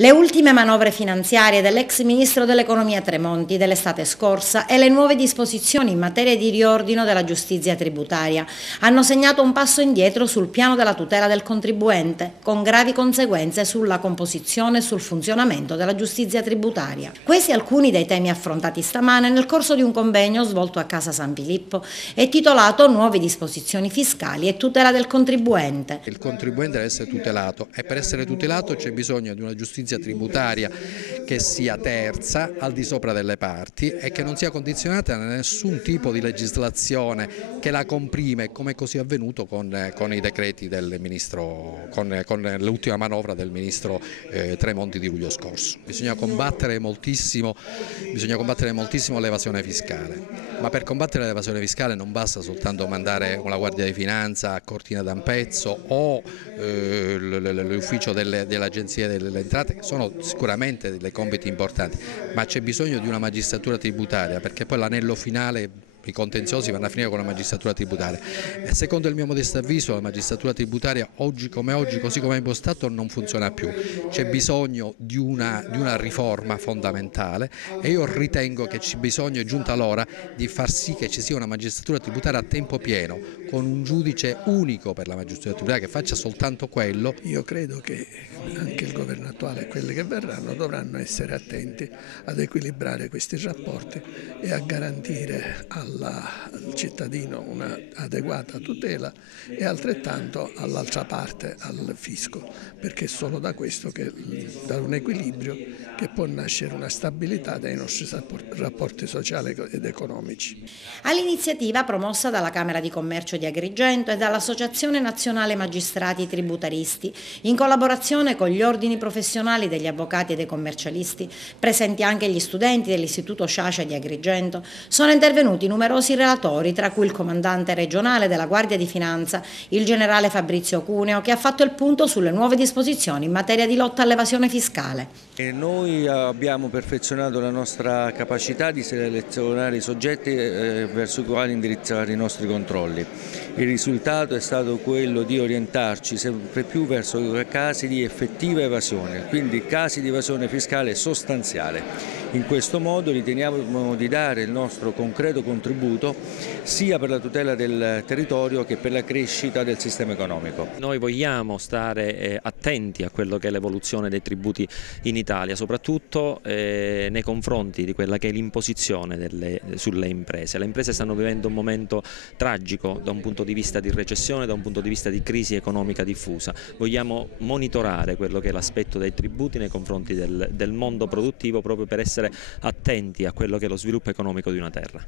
Le ultime manovre finanziarie dell'ex ministro dell'economia Tremonti dell'estate scorsa e le nuove disposizioni in materia di riordino della giustizia tributaria hanno segnato un passo indietro sul piano della tutela del contribuente, con gravi conseguenze sulla composizione e sul funzionamento della giustizia tributaria. Questi alcuni dei temi affrontati stamane nel corso di un convegno svolto a Casa San Filippo e titolato Nuove disposizioni fiscali e tutela del contribuente. Il contribuente deve essere tutelato e per essere tutelato c'è bisogno di una giustizia tributaria che sia terza, al di sopra delle parti e che non sia condizionata da nessun tipo di legislazione che la comprime, come così è avvenuto con i decreti del ministro, con l'ultima manovra del ministro Tremonti di luglio scorso. Bisogna combattere moltissimo l'evasione fiscale, ma per combattere l'evasione fiscale non basta soltanto mandare una Guardia di Finanza a Cortina d'Ampezzo o l'ufficio dell'Agenzia delle Entrate, che sono sicuramente dei compiti importanti, ma c'è bisogno di una magistratura tributaria, perché poi l'anello finale, i contenziosi vanno a finire con la magistratura tributaria e secondo il mio modesto avviso la magistratura tributaria oggi, così come è impostato, non funziona più. C'è bisogno di una riforma fondamentale e io ritengo che c'è bisogno, è giunta l'ora di far sì che ci sia una magistratura tributaria a tempo pieno, con un giudice unico per la magistratura tributaria che faccia soltanto quello. Io credo che anche il governo attuale e quelli che verranno dovranno essere attenti ad equilibrare questi rapporti e a garantire al cittadino un'adeguata tutela e altrettanto all'altra parte, al fisco, perché è solo da questo, da un equilibrio, che può nascere una stabilità dei nostri rapporti sociali ed economici. All'iniziativa promossa dalla Camera di Commercio di Agrigento e dall'Associazione Nazionale Magistrati Tributaristi, in collaborazione con gli ordini professionali degli avvocati e dei commercialisti, presenti anche gli studenti dell'Istituto Sciascia di Agrigento, sono intervenuti numerosi relatori, tra cui il comandante regionale della Guardia di Finanza, il generale Fabrizio Cuneo, che ha fatto il punto sulle nuove disposizioni in materia di lotta all'evasione fiscale. Noi abbiamo perfezionato la nostra capacità di selezionare i soggetti verso i quali indirizzare i nostri controlli. Il risultato è stato quello di orientarci sempre più verso casi di effettiva evasione, quindi casi di evasione fiscale sostanziale. In questo modo riteniamo di dare il nostro concreto contributo sia per la tutela del territorio che per la crescita del sistema economico. Noi vogliamo stare attenti a quello che è l'evoluzione dei tributi in Italia, soprattutto nei confronti di quella che è l'imposizione sulle imprese. Le imprese stanno vivendo un momento tragico da un punto di vista di recessione, da un punto di vista di crisi economica diffusa. Vogliamo monitorare quello che è l'aspetto dei tributi nei confronti del mondo produttivo, proprio per essere attenti a quello che è lo sviluppo economico di una terra.